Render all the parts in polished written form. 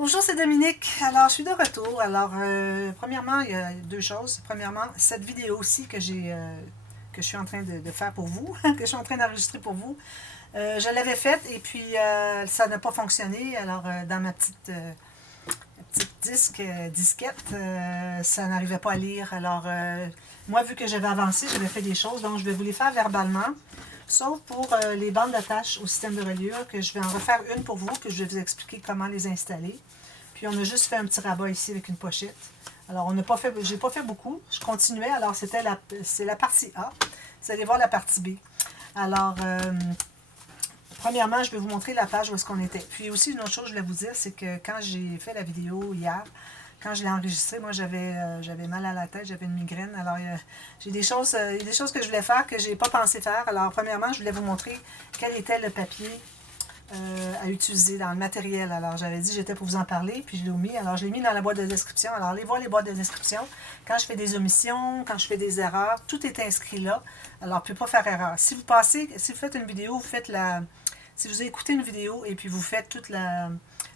Bonjour, c'est Dominique. Alors, je suis de retour. Alors, premièrement, il y a deux choses. Premièrement, cette vidéo aussi que je suis en train de faire pour vous, que je suis en train d'enregistrer pour vous, je l'avais faite et puis ça n'a pas fonctionné. Alors, dans ma petite disquette, ça n'arrivait pas à lire. Alors, moi, vu que j'avais avancé, j'avais fait des choses, donc je vais vous les faire verbalement. Sauf pour les bandes d'attache au système de reliure, que je vais en refaire une pour vous, que je vais vous expliquer comment les installer. Puis on a juste fait un petit rabat ici avec une pochette. Alors on n'a pas fait, j'ai pas fait beaucoup, je continuais, alors c'est la partie A. Vous allez voir la partie B. Alors, premièrement, je vais vous montrer la page où est-ce qu'on était. Puis aussi, une autre chose que je voulais vous dire, c'est que quand j'ai fait la vidéo hier, quand je l'ai enregistrée, moi j'avais mal à la tête, j'avais une migraine. Alors j'ai des choses que je voulais faire que je n'ai pas pensé faire. Alors premièrement, je voulais vous montrer quel était le papier à utiliser dans le matériel. Alors j'avais dit j'étais pour vous en parler, puis je l'ai omis. Alors je l'ai mis dans la boîte de description. Alors allez voir les boîtes de description. Quand je fais des omissions, quand je fais des erreurs, tout est inscrit là. Alors on ne peut pas faire erreur. Si vous faites une vidéo, vous faites si vous écoutez une vidéo et puis vous faites tout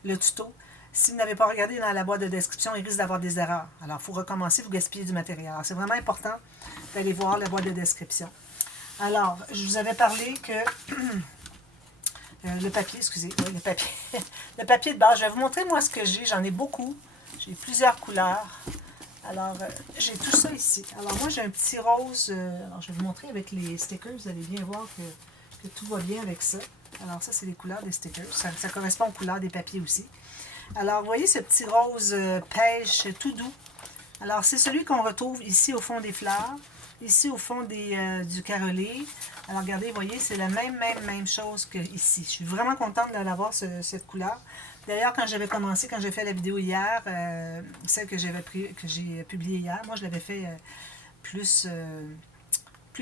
le tuto, si vous n'avez pas regardé dans la boîte de description, il risque d'avoir des erreurs. Alors, il faut recommencer, vous gaspillez du matériel. Alors, c'est vraiment important d'aller voir la boîte de description. Alors, je vous avais parlé que le papier, excusez, oui, le papier. Le papier de base, je vais vous montrer moi ce que j'ai. J'en ai beaucoup. J'ai plusieurs couleurs. Alors, j'ai tout ça ici. Alors, moi, j'ai un petit rose. Alors, je vais vous montrer avec les stickers. Vous allez bien voir que tout va bien avec ça. Alors, ça, c'est les couleurs des stickers. Ça correspond aux couleurs des papiers aussi. Alors, vous voyez ce petit rose pêche tout doux. Alors, c'est celui qu'on retrouve ici au fond des fleurs, ici au fond du carrelé. Alors, regardez, vous voyez, c'est la même chose que ici. Je suis vraiment contente d'avoir cette couleur. D'ailleurs, quand j'avais commencé, quand j'ai fait la vidéo hier, celle que j'ai publiée hier, moi, je l'avais fait plus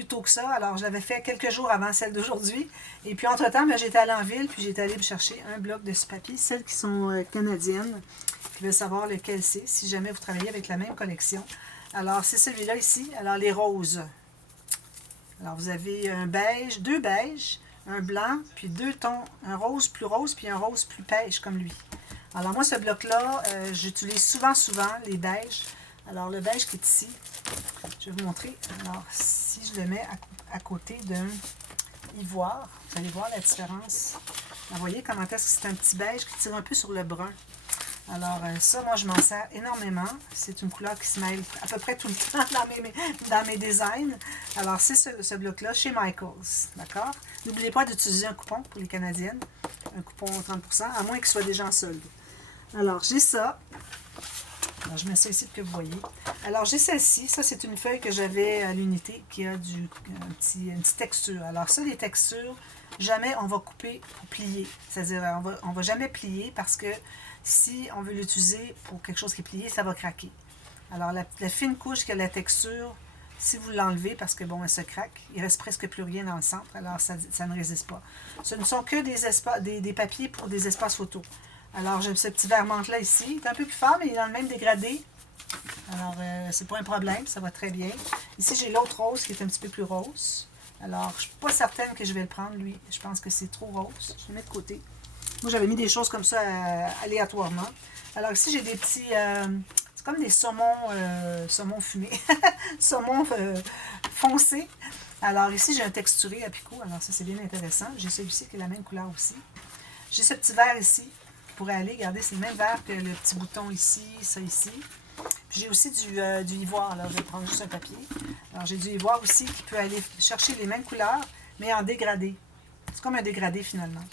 tôt que ça. Alors, je l'avais fait quelques jours avant celle d'aujourd'hui. Et puis, entre-temps, j'étais allée en ville, puis j'étais allée me chercher un bloc de ce papier. Celles qui sont canadiennes, qui veulent savoir lequel c'est, si jamais vous travaillez avec la même collection. Alors, c'est celui-là ici. Alors, les roses. Alors, vous avez un beige, deux beiges, un blanc, puis deux tons, un rose, puis un rose plus pêche, comme lui. Alors, moi, ce bloc-là, j'utilise souvent les beiges. Alors, le beige qui est ici, je vais vous montrer. Alors, si je le mets à côté d'un ivoire, vous allez voir la différence. Vous voyez comment est-ce que c'est un petit beige qui tire un peu sur le brun. Alors, ça, moi, je m'en sers énormément. C'est une couleur qui se mêle à peu près tout le temps dans mes designs. Alors, c'est ce bloc-là chez Michaels. D'accord? N'oubliez pas d'utiliser un coupon pour les Canadiennes. Un coupon 30%, à moins qu'il soit déjà en solde. Alors, j'ai ça. Alors, je mets ça ici pour que vous voyez. Alors, j'ai celle-ci. Ça, c'est une feuille que j'avais à l'unité qui a une petite texture. Alors, ça, les textures, jamais on va couper pour plier. C'est-à-dire, on va jamais plier parce que si on veut l'utiliser pour quelque chose qui est plié, ça va craquer. Alors, la fine couche qui a la texture, si vous l'enlevez, parce que, bon, elle se craque, il reste presque plus rien dans le centre. Alors, ça ne résiste pas. Ce ne sont que des papiers pour des espaces photos. Alors, j'ai ce petit verre menthe-là ici. Il est un peu plus fort, mais il est dans le même dégradé. Alors, c'est pas un problème, ça va très bien. Ici, j'ai l'autre rose qui est un petit peu plus rose. Alors, je ne suis pas certaine que je vais le prendre, lui. Je pense que c'est trop rose. Je le mets de côté. Moi, j'avais mis des choses comme ça aléatoirement. Alors, ici, j'ai des petits... c'est comme des saumons fumés. Saumons foncés. Alors, ici, j'ai un texturé à picot. Alors, ça, c'est bien intéressant. J'ai celui-ci qui est la même couleur aussi. J'ai ce petit verre ici qui pourrait aller. Regardez, c'est le même verre que le petit bouton ici, ça ici. Puis j'ai aussi du ivoire. Alors, je vais prendre juste un papier. Alors, j'ai du ivoire aussi qui peut aller chercher les mêmes couleurs, mais en dégradé. C'est comme un dégradé, finalement.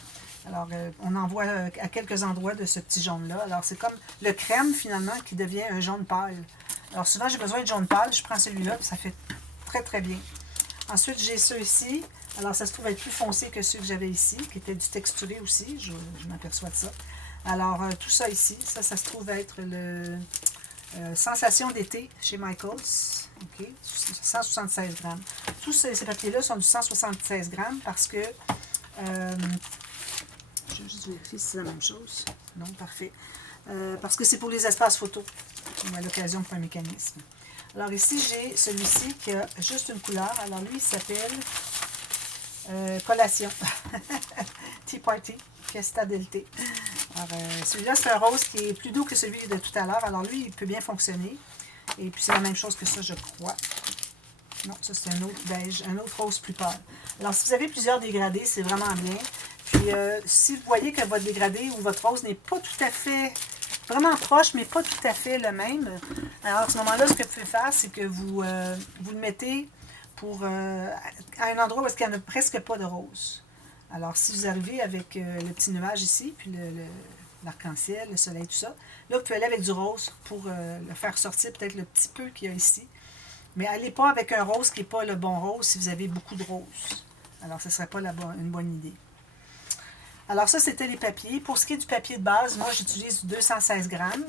Alors, on en voit à quelques endroits de ce petit jaune-là. Alors, c'est comme le crème, finalement, qui devient un jaune pâle. Alors, souvent, j'ai besoin de jaune pâle. Je prends celui-là, puis ça fait très, très bien. Ensuite, j'ai ceux-ci. Alors, ça se trouve être plus foncé que ceux que j'avais ici, qui étaient du texturé aussi. Je m'aperçois de ça. Alors, tout ça ici, ça se trouve être le Sensation d'été chez Michaels. OK, 176 grammes. Tous ces papiers-là sont du 176 grammes parce que... je vais juste vérifier si c'est la même chose. Non, parfait. Parce que c'est pour les espaces photos. On a l'occasion pour un mécanisme. Alors ici, j'ai celui-ci qui a juste une couleur. Alors lui, il s'appelle Collation. Tea Party, Fiesta del Thé. Alors, celui-là, c'est un rose qui est plus doux que celui de tout à l'heure. Alors, lui, il peut bien fonctionner. Et puis, c'est la même chose que ça, je crois. Non, ça, c'est un autre beige, un autre rose plus pâle. Alors, si vous avez plusieurs dégradés, c'est vraiment bien. Puis, si vous voyez que votre dégradé ou votre rose n'est pas tout à fait, vraiment proche, mais pas tout à fait le même, alors à ce moment-là, ce que vous pouvez faire, c'est que vous le mettez à un endroit où il n'y en a presque pas de rose. Alors, si vous arrivez avec le petit nuage ici, puis l'arc-en-ciel, le soleil, tout ça, là, vous pouvez aller avec du rose pour le faire sortir peut-être le petit peu qu'il y a ici. Mais allez pas avec un rose qui n'est pas le bon rose si vous avez beaucoup de roses. Alors, ce ne serait pas une bonne idée. Alors, ça, c'était les papiers. Pour ce qui est du papier de base, moi, j'utilise 216 grammes.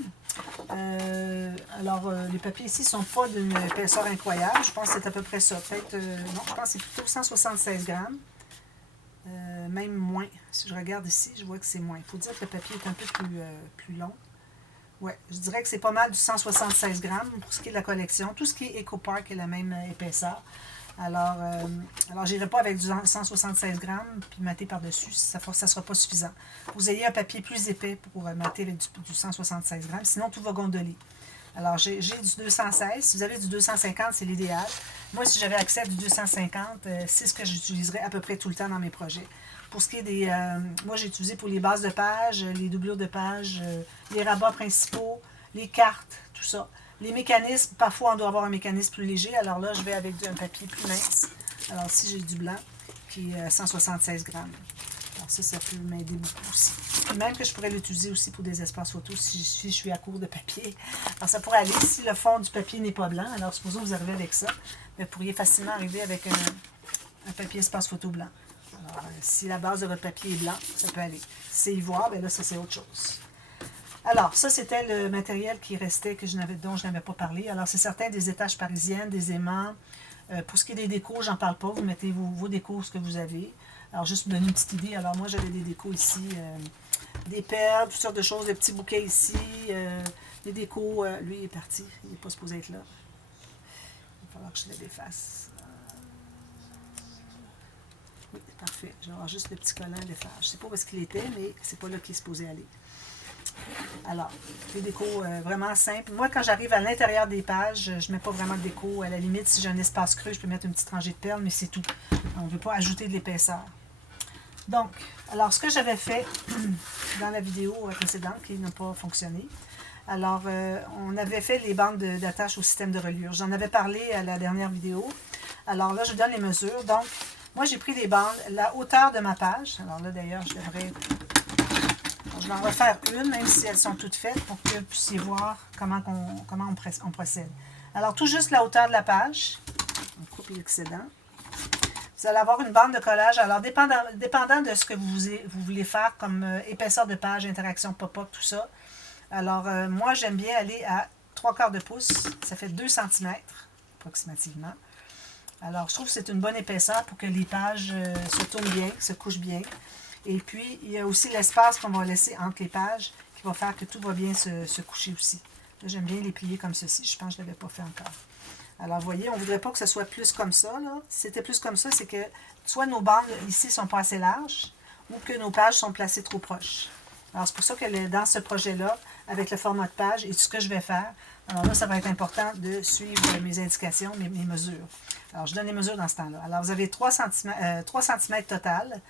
Les papiers ici ne sont pas d'une épaisseur incroyable. Je pense que c'est à peu près ça. Peut-être, non, je pense que c'est plutôt 176 grammes. Même moins. Si je regarde ici, je vois que c'est moins. Il faut dire que le papier est un peu plus long. Ouais, je dirais que c'est pas mal du 176 grammes pour ce qui est de la collection. Tout ce qui est EcoPark est la même épaisseur. Alors je n'irai pas avec du 176 grammes puis mater par-dessus, ça ne sera pas suffisant. Vous ayez un papier plus épais pour mater avec du 176 grammes, sinon tout va gondoler. Alors, j'ai du 216. Si vous avez du 250, c'est l'idéal. Moi, si j'avais accès à du 250, c'est ce que j'utiliserais à peu près tout le temps dans mes projets. Pour ce qui est des... moi, j'ai utilisé pour les bases de page, les doublures de page, les rabats principaux, les cartes, tout ça. Les mécanismes, parfois, on doit avoir un mécanisme plus léger. Alors là, je vais avec un papier plus mince. Alors, ici, j'ai du blanc qui est 176 grammes. Alors ça peut m'aider beaucoup aussi. Puis même que je pourrais l'utiliser aussi pour des espaces photos si je suis à court de papier. Alors ça pourrait aller si le fond du papier n'est pas blanc. Alors supposons que vous arrivez avec ça. Vous pourriez facilement arriver avec un papier espace photo blanc. Alors si la base de votre papier est blanc, ça peut aller. Si c'est ivoire, bien là, ça c'est autre chose. Alors, ça, c'était le matériel qui restait dont je n'avais pas parlé. Alors, c'est certain des étages parisiennes, des aimants. Pour ce qui est des décos, j'en parle pas. Vous mettez vos décos, ce que vous avez. Alors, juste pour donner une petite idée. Alors, moi, j'avais des décos ici. Des perles, toutes sortes de choses. Des petits bouquets ici. Des décos. Lui, il est parti. Il n'est pas supposé être là. Il va falloir que je le défasse. Oui, parfait. Je vais avoir juste le petit collant à défaire. Je ne sais pas où est-ce qu'il était, mais c'est pas là qu'il est supposé aller. Alors, les décos vraiment simples. Moi, quand j'arrive à l'intérieur des pages, je ne mets pas vraiment de déco. À la limite, si j'ai un espace creux, je peux mettre une petite rangée de perles, mais c'est tout. On ne veut pas ajouter de l'épaisseur. Donc, alors, ce que j'avais fait dans la vidéo précédente, qui n'a pas fonctionné, alors, on avait fait les bandes d'attache au système de reliure. J'en avais parlé à la dernière vidéo. Alors là, je donne les mesures. Donc, moi, j'ai pris les bandes, la hauteur de ma page. Alors là, d'ailleurs, je devrais... Je vais en refaire une, même si elles sont toutes faites, pour que vous puissiez voir comment on procède. Alors, tout juste la hauteur de la page. On coupe l'excédent. Vous allez avoir une bande de collage. Alors, dépendant de ce que vous voulez faire comme épaisseur de page, interaction pop-up, tout ça. Alors, moi, j'aime bien aller à 3/4 de pouce. Ça fait 2 cm, approximativement. Alors, je trouve que c'est une bonne épaisseur pour que les pages se tournent bien, se couchent bien. Et puis, il y a aussi l'espace qu'on va laisser entre les pages qui va faire que tout va bien se coucher aussi. Là, j'aime bien les plier comme ceci. Je pense que je ne l'avais pas fait encore. Alors, vous voyez, on ne voudrait pas que ce soit plus comme ça. Là. Si c'était plus comme ça, c'est que soit nos bandes ici ne sont pas assez larges ou que nos pages sont placées trop proches. Alors, c'est pour ça que dans ce projet-là, avec le format de page et tout ce que je vais faire, alors là, ça va être important de suivre mes indications, mes mesures. Alors, je donne les mesures dans ce temps-là. Alors, vous avez 3 cm total.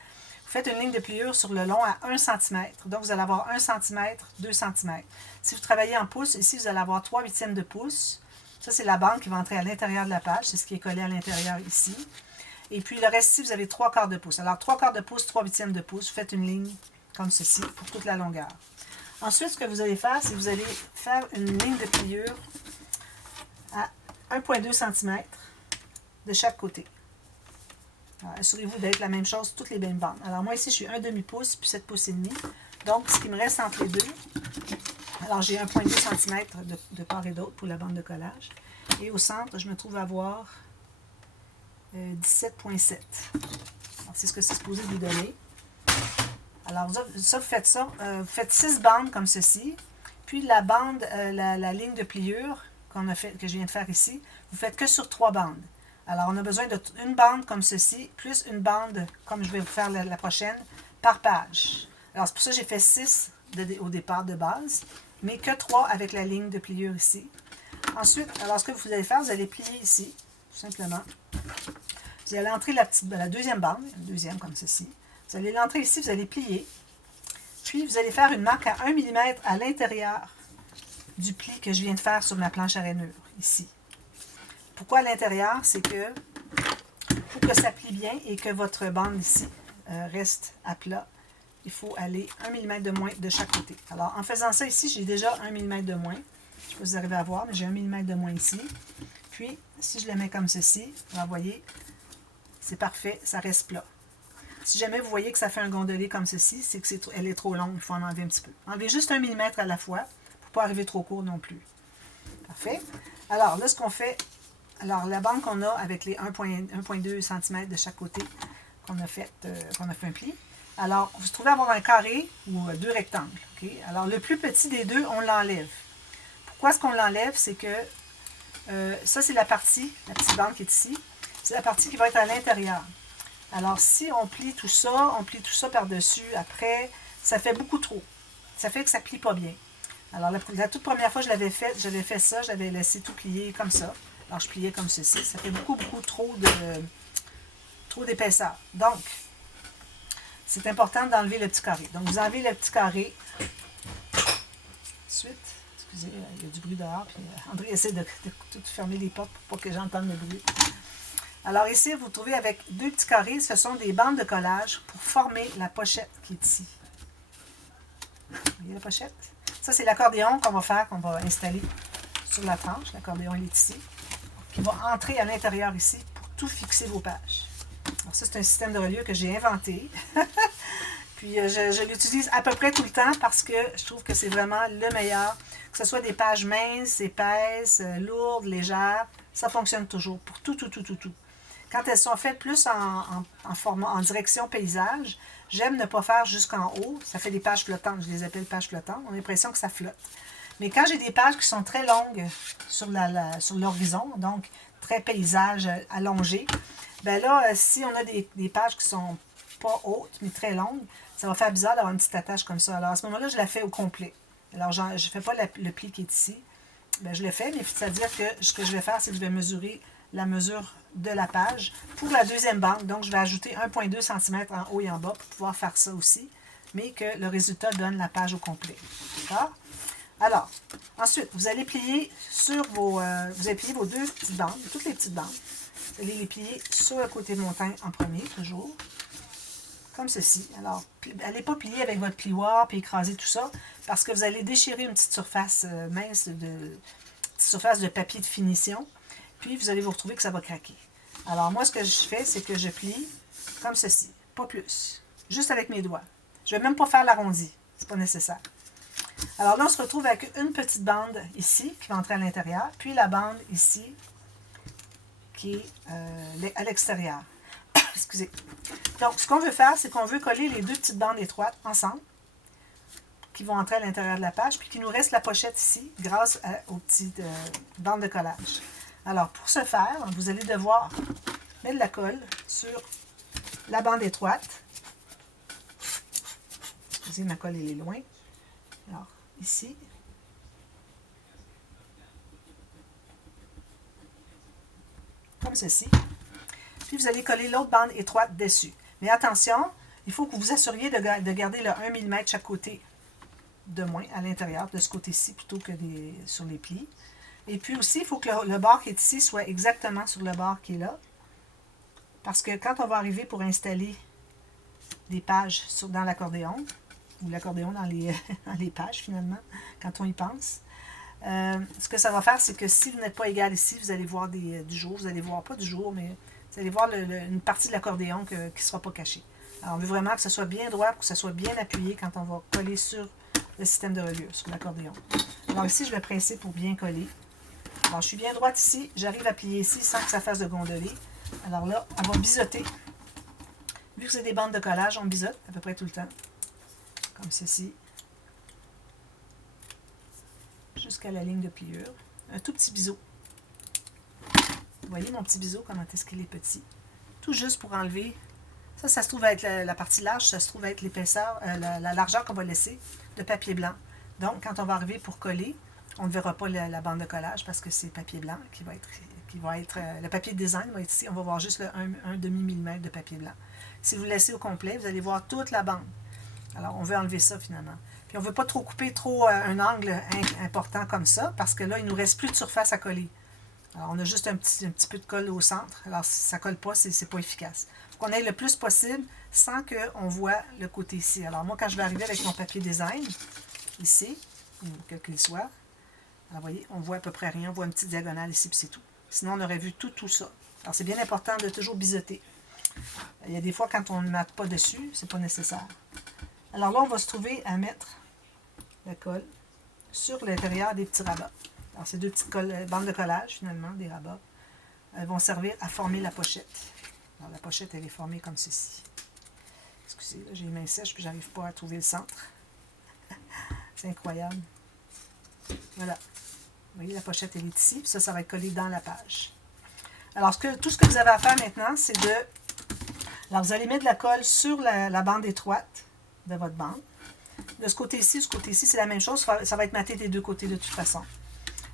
Vous faites une ligne de pliure sur le long à 1 cm. Donc, vous allez avoir 1 cm, 2 cm. Si vous travaillez en pouces, ici, vous allez avoir 3/8 de pouce. Ça, c'est la bande qui va entrer à l'intérieur de la page. C'est ce qui est collé à l'intérieur ici. Et puis, le reste ici, vous avez 3/4 de pouce. Alors, 3/4 de pouce, 3/8 de pouce. Vous faites une ligne comme ceci pour toute la longueur. Ensuite, ce que vous allez faire, c'est que vous allez faire une ligne de pliure à 1,2 cm de chaque côté. Assurez-vous d'être la même chose, toutes les mêmes bandes. Alors moi ici, je suis 1/2 pouce puis 7 pouces et demi. Donc, ce qui me reste entre les deux, alors j'ai 1,2 cm de part et d'autre pour la bande de collage. Et au centre, je me trouve à avoir 17,7. Alors, c'est ce que c'est supposé lui donner. Alors, ça, vous faites ça. Vous faites 6 bandes comme ceci. Puis la bande, la ligne de pliure que je viens de faire ici, vous faites que sur 3 bandes. Alors, on a besoin d'une bande comme ceci, plus une bande, comme je vais vous faire la prochaine, par page. Alors, c'est pour ça que j'ai fait 6 au départ de base, mais que 3 avec la ligne de pliure ici. Ensuite, alors ce que vous allez faire, vous allez plier ici, tout simplement. Vous allez entrer la deuxième bande, une deuxième comme ceci. Vous allez l'entrer ici, vous allez plier. Puis, vous allez faire une marque à 1 mm à l'intérieur du pli que je viens de faire sur ma planche à rainure, ici. Pourquoi à l'intérieur? C'est que pour que ça plie bien et que votre bande ici reste à plat, il faut aller 1 mm de moins de chaque côté. Alors, en faisant ça ici, j'ai déjà 1 mm de moins. Je ne sais pas si vous arrivez à voir, mais j'ai 1 mm de moins ici. Puis, si je le mets comme ceci, vous voyez, c'est parfait, ça reste plat. Si jamais vous voyez que ça fait un gondolé comme ceci, c'est qu'elle est trop longue, il faut en enlever un petit peu. Enlevez juste 1 mm à la fois, pour ne pas arriver trop court non plus. Parfait. Alors, là, ce qu'on fait, alors la bande qu'on a avec les 1,2 cm de chaque côté, qu'on a fait un pli. Alors, vous trouvez avoir un carré ou deux rectangles. Okay? Alors, le plus petit des deux, on l'enlève. Pourquoi est-ce qu'on l'enlève? C'est que ça, c'est la petite bande qui est ici. C'est la partie qui va être à l'intérieur. Alors, si on plie tout ça par-dessus, après, ça fait beaucoup trop. Ça fait que ça ne plie pas bien. Alors, la toute première fois que j'avais fait ça, j'avais laissé tout plier comme ça. Alors, je pliais comme ceci. Ça fait beaucoup trop d'épaisseur. Donc, c'est important d'enlever le petit carré. Donc, vous enlevez le petit carré. Ensuite, excusez, il y a du bruit dehors. Puis André essaie de tout fermer les portes pour pas que j'entende le bruit. Alors ici, vous trouvez avec deux petits carrés, ce sont des bandes de collage pour former la pochette qui est ici. Vous voyez la pochette? Ça, c'est l'accordéon qu'on va faire, qu'on va installer sur la tranche. L'accordéon, il est ici. Qui va entrer à l'intérieur ici pour tout fixer vos pages. Alors ça, c'est un système de reliure que j'ai inventé. Puis je l'utilise à peu près tout le temps parce que je trouve que c'est vraiment le meilleur. Que ce soit des pages minces, épaisses, lourdes, légères, ça fonctionne toujours pour tout. Quand elles sont faites plus en direction paysage, j'aime ne pas faire jusqu'en haut. Ça fait des pages flottantes. Je les appelle pages flottantes. On a l'impression que ça flotte. Mais quand j'ai des pages qui sont très longues sur l'horizon, donc très paysage allongé, bien là, si on a des pages qui sont pas hautes, mais très longues, ça va faire bizarre d'avoir une petite attache comme ça. Alors à ce moment-là, je la fais au complet. Alors je ne fais pas le pli qui est ici. Bien, je le fais, mais c'est-à-dire que ce que je vais faire, c'est que je vais mesurer la mesure de la page pour la deuxième bande. Donc, je vais ajouter 1,2 cm en haut et en bas pour pouvoir faire ça aussi, mais que le résultat donne la page au complet. D'accord? Alors, ensuite, vous allez plier vos deux petites bandes, toutes les petites bandes. Vous allez les plier sur le côté montant en premier, toujours. Comme ceci. Alors, n'allez pas plier avec votre plioir puis écraser tout ça, parce que vous allez déchirer une petite surface mince, surface de papier de finition, puis vous allez vous retrouver que ça va craquer. Alors, moi, ce que je fais, c'est que je plie comme ceci, pas plus, juste avec mes doigts. Je ne vais même pas faire l'arrondi, c'est pas nécessaire. Alors là, on se retrouve avec une petite bande ici, qui va entrer à l'intérieur, puis la bande ici, qui est à l'extérieur. Excusez. Donc, ce qu'on veut faire, c'est qu'on veut coller les deux petites bandes étroites ensemble, qui vont entrer à l'intérieur de la page, puis qu'il nous reste la pochette ici, grâce aux petites bandes de collage. Alors, pour ce faire, vous allez devoir mettre de la colle sur la bande étroite. Excusez, ma colle, elle est loin. Alors, ici. Comme ceci. Puis, vous allez coller l'autre bande étroite dessus. Mais attention, il faut que vous vous assuriez de garder le 1 mm chaque côté de moins à l'intérieur, de ce côté-ci, plutôt que sur les plis. Et puis aussi, il faut que le bord qui est ici soit exactement sur le bord qui est là. Parce que quand on va arriver pour installer des pages dans l'accordéon, ou l'accordéon dans les pages finalement, quand on y pense, ce que ça va faire, c'est que si vous n'êtes pas égal ici, vous allez voir du jour, vous allez voir, pas du jour, mais vous allez voir une partie de l'accordéon qui ne sera pas cachée. Alors, on veut vraiment que ce soit bien droit, pour que ce soit bien appuyé quand on va coller sur le système de reliure, sur l'accordéon. Alors ici, je vais presser pour bien coller. Alors, je suis bien droite ici, j'arrive à plier ici sans que ça fasse de gondolé. Alors là, on va biseauter. Vu que c'est des bandes de collage, on biseaute à peu près tout le temps. Comme ceci. Jusqu'à la ligne de pliure. Un tout petit biseau. Vous voyez mon petit biseau, comment est-ce qu'il est petit. Tout juste pour enlever. Ça se trouve être la partie large, ça se trouve être l'épaisseur, la largeur qu'on va laisser de papier blanc. Donc, quand on va arriver pour coller, on ne verra pas la bande de collage parce que c'est papier blanc qui va être le papier de design va être ici. On va voir juste un demi-millimètre de papier blanc. Si vous le laissez au complet, vous allez voir toute la bande. Alors, on veut enlever ça finalement. Puis, on ne veut pas trop couper un angle important comme ça parce que là, il ne nous reste plus de surface à coller. Alors, on a juste un petit peu de colle au centre. Alors, si ça ne colle pas, ce n'est pas efficace. Il faut qu'on aille le plus possible sans qu'on voit le côté ici. Alors, moi, quand je vais arriver avec mon papier design, ici, ou quel qu'il soit, alors, vous voyez, on voit à peu près rien. On voit une petite diagonale ici, puis c'est tout. Sinon, on aurait vu tout ça. Alors, c'est bien important de toujours biseauter. Il y a des fois, quand on ne mate pas dessus, c'est pas nécessaire. Alors là, on va se trouver à mettre la colle sur l'intérieur des petits rabats. Alors, ces deux petites bandes de collage, finalement, des rabats, elles vont servir à former la pochette. Alors, la pochette, elle est formée comme ceci. Excusez, j'ai les mains sèches, puis j'arrive pas à trouver le centre. C'est incroyable. Voilà. Vous voyez, la pochette, elle est ici, puis ça va être collé dans la page. Alors, tout ce que vous avez à faire maintenant, c'est de... Alors, vous allez mettre de la colle sur la bande étroite de votre bande. De ce côté-ci, c'est la même chose. Ça va être maté des deux côtés de toute façon.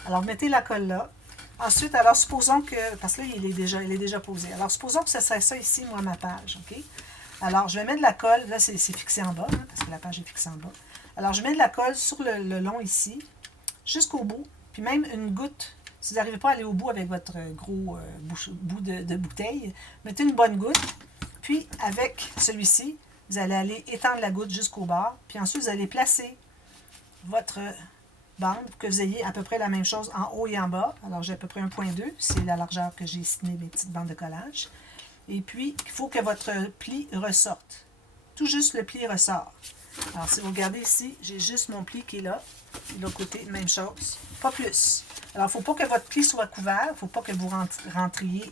Alors, vous mettez la colle là. Ensuite, alors, supposons que... Parce que là, il est déjà posé. Alors, supposons que ce serait ça ici, moi, ma page. OK? Alors, je vais mettre de la colle. Là, c'est fixé en bas, hein, parce que la page est fixée en bas. Alors, je mets de la colle sur le long ici, jusqu'au bout. Puis même une goutte. Si vous n'arrivez pas à aller au bout avec votre gros bout de bouteille, mettez une bonne goutte. Puis, avec celui-ci, vous allez aller étendre la goutte jusqu'au bord. Puis ensuite, vous allez placer votre bande pour que vous ayez à peu près la même chose en haut et en bas. Alors, j'ai à peu près 1,2. C'est la largeur que j'ai estimé mes petites bandes de collage. Et puis, il faut que votre pli ressorte. Tout juste le pli ressort. Alors, si vous regardez ici, j'ai juste mon pli qui est là. De l'autre côté, même chose. Pas plus. Alors, il ne faut pas que votre pli soit couvert. Il ne faut pas que vous rentriez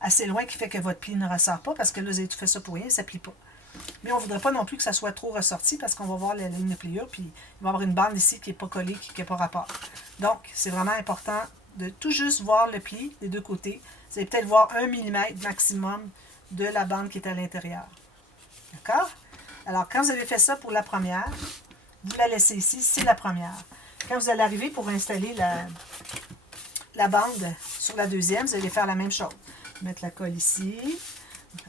assez loin qui fait que votre pli ne ressort pas parce que là, vous avez tout fait ça pour rien, ça ne plie pas. Mais on ne voudrait pas non plus que ça soit trop ressorti parce qu'on va voir la ligne de pliure, puis il va y avoir une bande ici qui n'est pas collée, qui n'a pas rapport. Donc, c'est vraiment important de tout juste voir le pli des deux côtés. Vous allez peut-être voir 1 mm maximum de la bande qui est à l'intérieur. D'accord? Alors, quand vous avez fait ça pour la première, vous la laissez ici, c'est la première. Quand vous allez arriver pour installer la bande sur la deuxième, vous allez faire la même chose. Mettre la colle ici.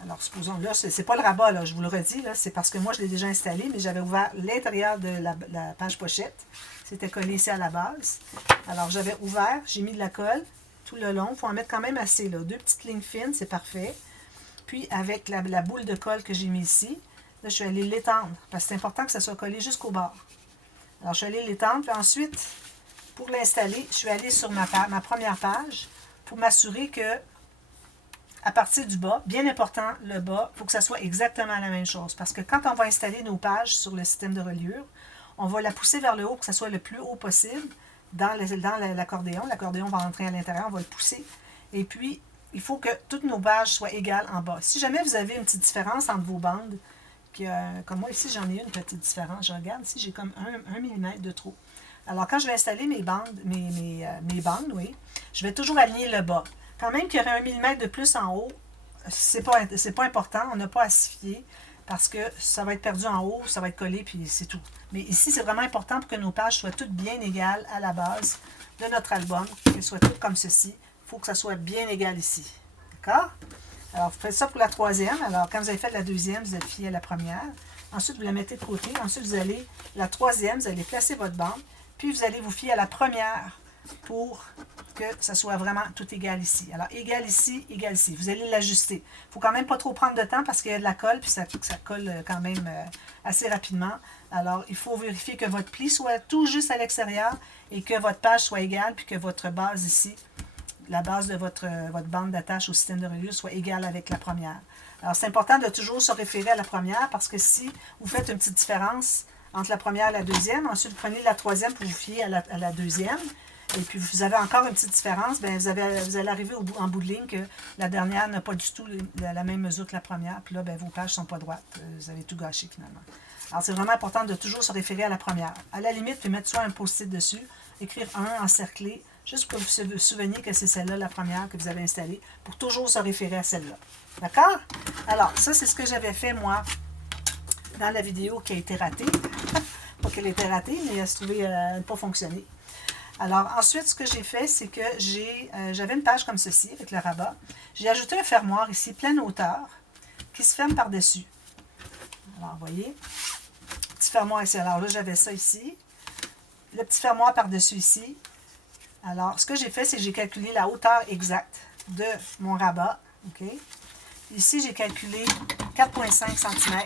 Alors, supposons, là, c'est pas le rabat, là, je vous le redis, c'est parce que moi, je l'ai déjà installé, mais j'avais ouvert l'intérieur de la page pochette. C'était collé ici à la base. Alors, j'avais ouvert, j'ai mis de la colle tout le long. Il faut en mettre quand même assez, là. 2 petites lignes fines, c'est parfait. Puis, avec la boule de colle que j'ai mis ici, là, je suis allée l'étendre, parce que c'est important que ça soit collé jusqu'au bord. Alors, je suis allée l'étendre, puis ensuite, pour l'installer, je suis allée sur ma première page pour m'assurer que à partir du bas, bien important, le bas, il faut que ça soit exactement la même chose. Parce que quand on va installer nos pages sur le système de reliure, on va la pousser vers le haut pour que ça soit le plus haut possible dans l'accordéon. L'accordéon va rentrer à l'intérieur, on va le pousser. Et puis, il faut que toutes nos pages soient égales en bas. Si jamais vous avez une petite différence entre vos bandes, comme moi ici, j'en ai une petite différence. Je regarde ici, j'ai comme 1 mm de trop. Alors, quand je vais installer mes bandes, mes bandes, oui, je vais toujours aligner le bas. Quand même qu'il y aurait 1 mm de plus en haut, c'est pas important, on n'a pas à s'y fier parce que ça va être perdu en haut, ça va être collé, puis c'est tout. Mais ici, c'est vraiment important pour que nos pages soient toutes bien égales à la base de notre album, qu'elles soient toutes comme ceci. Il faut que ça soit bien égal ici. D'accord? Alors, vous faites ça pour la troisième. Alors, quand vous avez fait la deuxième, vous êtes fié à la première. Ensuite, vous la mettez de côté. Ensuite, vous allez, la troisième, vous allez placer votre bande. Puis, vous allez vous fier à la première pour que ça soit vraiment tout égal ici. Alors, égal ici, égal ici. Vous allez l'ajuster. Il ne faut quand même pas trop prendre de temps parce qu'il y a de la colle, puis ça colle quand même assez rapidement. Alors, il faut vérifier que votre pli soit tout juste à l'extérieur et que votre page soit égale, puis que votre base ici, la base de votre bande d'attache au système de reliure soit égale avec la première. Alors, c'est important de toujours se référer à la première parce que si vous faites une petite différence entre la première et la deuxième, ensuite vous prenez la troisième pour vous fier à la deuxième, et puis vous avez encore une petite différence, bien, vous allez arriver en bout de ligne que la dernière n'a pas du tout la même mesure que la première, puis là, bien, vos pages ne sont pas droites. Vous avez tout gâché finalement. Alors, c'est vraiment important de toujours se référer à la première. À la limite, puis mettre soit un post-it dessus, écrire 1 encerclé, juste pour que vous vous souveniez que c'est celle-là, la première que vous avez installée, pour toujours se référer à celle-là. D'accord? Alors, ça, c'est ce que j'avais fait, moi, dans la vidéo qui a été ratée. Pas qu'elle était ratée, mais elle se trouvait ne pas fonctionner. Alors, ensuite, ce que j'ai fait, c'est que j'avais une page comme ceci, avec le rabat. J'ai ajouté un fermoir ici, pleine hauteur, qui se ferme par-dessus. Alors, vous voyez, petit fermoir ici. Alors là, j'avais ça ici. Le petit fermoir par-dessus ici. Alors, ce que j'ai fait, c'est que j'ai calculé la hauteur exacte de mon rabat. OK? Ici, j'ai calculé 4,5 cm.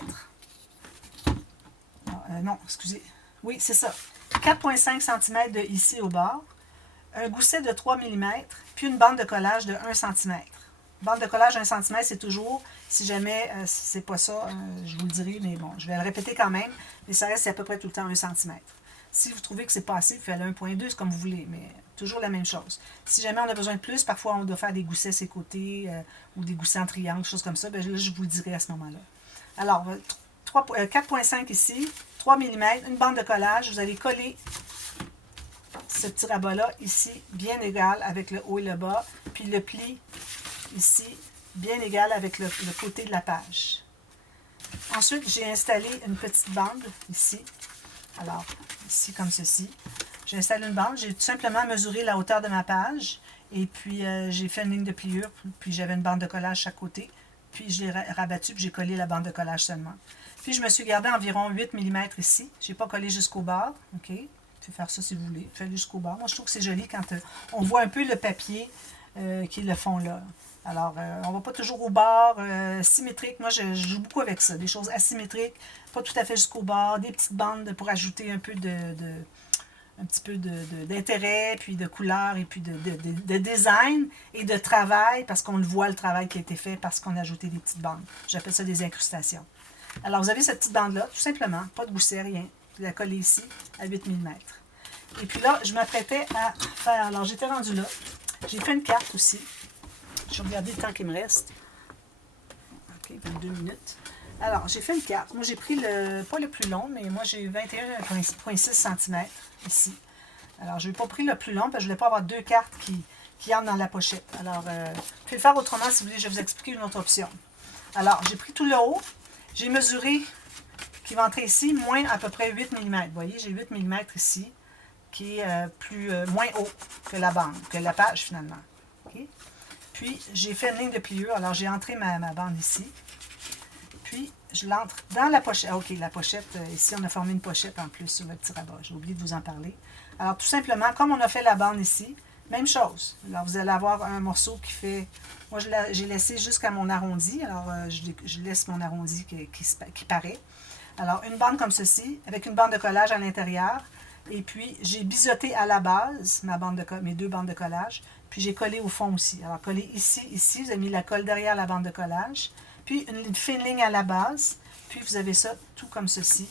Non, excusez. Oui, c'est ça. 4,5 cm de ici au bord. Un gousset de 3 mm, puis une bande de collage de 1 cm. Bande de collage 1 cm, c'est toujours, si jamais c'est pas ça, je vous le dirai, mais bon, je vais le répéter quand même, mais ça reste à peu près tout le temps 1 cm. Si vous trouvez que c'est pas assez, vous faites 1,2, c'est comme vous voulez, mais toujours la même chose. Si jamais on a besoin de plus, parfois on doit faire des goussets ses côtés, ou des goussets en triangle, choses comme ça, bien là, je vous le dirai à ce moment-là. Alors, 4,5 ici, 3 mm, une bande de collage, vous allez coller ce petit rabat-là ici, bien égal avec le haut et le bas, puis le pli ici, bien égal avec le côté de la page. Ensuite, j'ai installé une petite bande ici. Alors, ici comme ceci. J'ai installé une bande, j'ai tout simplement mesuré la hauteur de ma page, et puis j'ai fait une ligne de pliure, puis j'avais une bande de collage à chaque côté, puis je l'ai rabattu, puis j'ai collé la bande de collage seulement. Puis je me suis gardé environ 8 mm ici. Je n'ai pas collé jusqu'au bord. OK? Vous pouvez faire ça si vous voulez. Faites jusqu'au bord. Moi, je trouve que c'est joli quand on voit un peu le papier qui est le fond là. Alors, on ne va pas toujours au bord symétrique. Moi, je joue beaucoup avec ça. Des choses asymétriques, pas tout à fait jusqu'au bord. Des petites bandes pour ajouter un peu un petit peu d'intérêt, puis de couleur, et puis de design et de travail, parce qu'on le voit, le travail qui a été fait, parce qu'on a ajouté des petites bandes. J'appelle ça des incrustations. Alors, vous avez cette petite bande-là, tout simplement, pas de gousset, rien. Vous la collez ici, à 8 mm. Et puis là, je m'apprêtais à faire, alors j'étais rendue là. J'ai fait une carte aussi. Je vais regarder le temps qu'il me reste. OK, 22 minutes. Alors, j'ai fait une carte. Moi, j'ai pris pas le plus long, mais moi, j'ai 21,6 cm ici. Alors, je n'ai pas pris le plus long, parce que je ne voulais pas avoir deux cartes qui entrent dans la pochette. Alors, vous pouvez le faire autrement, si vous voulez, je vais vous expliquer une autre option. Alors, j'ai pris tout le haut. J'ai mesuré qui va entrer ici, moins à peu près 8 mm. Vous voyez, j'ai 8 mm ici, qui est moins haut que la bande, que la page finalement. Okay? Puis, j'ai fait une ligne de pliure. Alors, j'ai entré ma bande ici. Puis, je l'entre dans la pochette. OK, la pochette, ici, on a formé une pochette en plus sur le petit rabat. J'ai oublié de vous en parler. Alors, tout simplement, comme on a fait la bande ici, même chose. Alors, vous allez avoir un morceau qui fait... Moi, j'ai laissé jusqu'à mon arrondi. Alors, je laisse mon arrondi qui paraît. Alors, une bande comme ceci, avec une bande de collage à l'intérieur. Et puis, j'ai biseauté à la base mes deux bandes de collage. Puis, j'ai collé au fond aussi. Alors, collé ici, ici. Vous avez mis la colle derrière la bande de collage. Puis, une fine ligne à la base. Puis, vous avez ça tout comme ceci.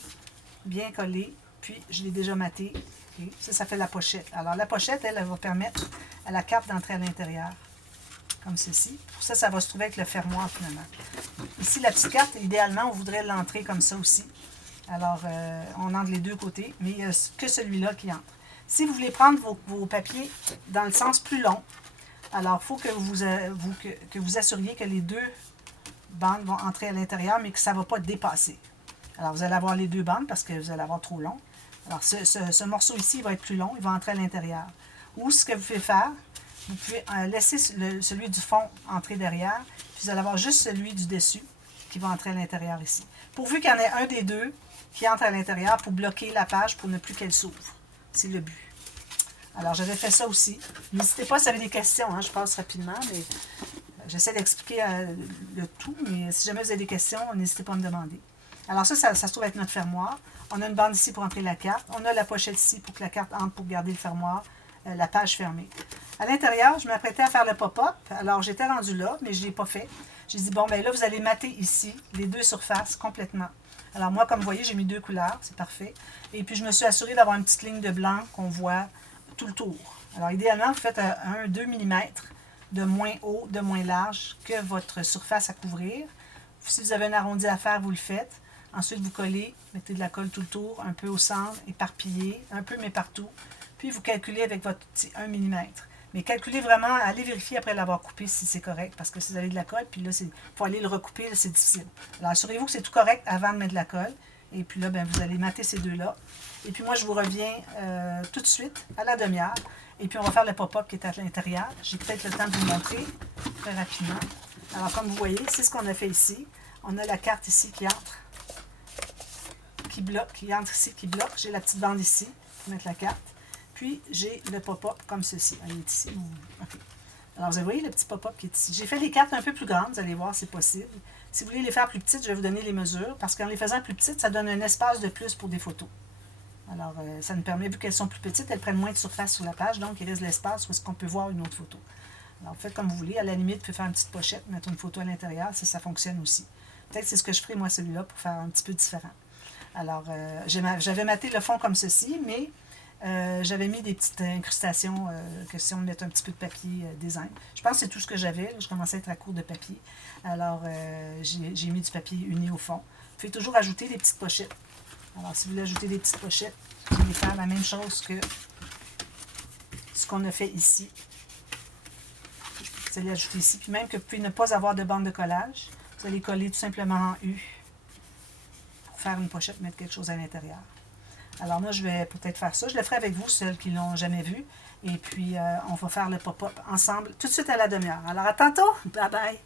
Bien collé. Puis, je l'ai déjà maté. Okay. Ça fait la pochette. Alors, la pochette, elle va permettre à la carte d'entrer à l'intérieur. Comme ceci. Pour ça, ça va se trouver avec le fermoir, finalement. Ici, la petite carte, idéalement, on voudrait l'entrer comme ça aussi. Alors, on entre les deux côtés, mais il n'y a que celui-là qui entre. Si vous voulez prendre vos papiers dans le sens plus long, alors il faut que vous assuriez que les deux bandes vont entrer à l'intérieur, mais que ça ne va pas dépasser. Alors, vous allez avoir les deux bandes parce que vous allez avoir trop long. Alors, ce morceau ici va être plus long, il va entrer à l'intérieur. Ou ce que vous pouvez faire, vous pouvez laisser celui du fond entrer derrière, puis vous allez avoir juste celui du dessus qui va entrer à l'intérieur ici. Pourvu qu'il y en ait un des deux qui entre à l'intérieur pour bloquer la page pour ne plus qu'elle s'ouvre. C'est le but. Alors, j'avais fait ça aussi. N'hésitez pas si vous avez des questions, hein, je passe rapidement, mais j'essaie d'expliquer le tout, mais si jamais vous avez des questions, n'hésitez pas à me demander. Alors ça se trouve être notre fermoir. On a une bande ici pour entrer la carte. On a la pochette ici pour que la carte entre pour garder le fermoir, la page fermée. À l'intérieur, je m'apprêtais à faire le pop-up. Alors, j'étais rendue là, mais je ne l'ai pas fait. J'ai dit, bon, ben là, vous allez mater ici les deux surfaces complètement. Alors, moi, comme vous voyez, j'ai mis deux couleurs. C'est parfait. Et puis, je me suis assurée d'avoir une petite ligne de blanc qu'on voit tout le tour. Alors, idéalement, vous faites 1-2 mm de moins haut, de moins large que votre surface à couvrir. Si vous avez un arrondi à faire, vous le faites. Ensuite, vous collez, mettez de la colle tout le tour, un peu au centre, éparpillé, un peu mais partout. Puis, vous calculez avec votre petit 1 mm. Mais calculez vraiment, allez vérifier après l'avoir coupé si c'est correct, parce que si vous avez de la colle, puis là, il faut aller le recouper, c'est difficile. Alors, assurez-vous que c'est tout correct avant de mettre de la colle. Et puis là, ben, vous allez mater ces deux-là. Et puis moi, je vous reviens tout de suite, à la demi-heure. Et puis on va faire le pop-up qui est à l'intérieur. J'ai peut-être le temps de vous montrer très rapidement. Alors comme vous voyez, c'est ce qu'on a fait ici. On a la carte ici qui entre, qui entre ici, qui bloque. J'ai la petite bande ici pour mettre la carte. Puis j'ai le pop-up comme ceci. Il est ici. Okay. Alors vous voyez le petit pop-up qui est ici. J'ai fait les cartes un peu plus grandes, vous allez voir, c'est possible. Si vous voulez les faire plus petites, je vais vous donner les mesures, parce qu'en les faisant plus petites, ça donne un espace de plus pour des photos. Alors, ça nous permet, vu qu'elles sont plus petites, elles prennent moins de surface sur la page, donc il reste de l'espace où est-ce qu'on peut voir une autre photo. Alors, faites comme vous voulez. À la limite, vous pouvez faire une petite pochette, mettre une photo à l'intérieur, ça fonctionne aussi. Peut-être que c'est ce que je ferai, moi, celui-là, pour faire un petit peu différent. Alors, j'avais maté le fond comme ceci, mais j'avais mis des petites incrustations, question de mettre un petit peu de papier design. Je pense que c'est tout ce que j'avais. Je commençais à être à court de papier. Alors, j'ai mis du papier uni au fond. Vous pouvez toujours ajouter des petites pochettes. Alors, si vous voulez ajouter des petites pochettes, vous allez faire la même chose que ce qu'on a fait ici. Vous allez ajouter ici. Puis même que vous pouvez ne pas avoir de bande de collage, vous allez coller tout simplement en U pour faire une pochette, mettre quelque chose à l'intérieur. Alors moi, je vais peut-être faire ça. Je le ferai avec vous, celles qui ne l'ont jamais vu. Et puis, on va faire le pop-up ensemble tout de suite à la demi-heure. Alors, à tantôt! Bye bye!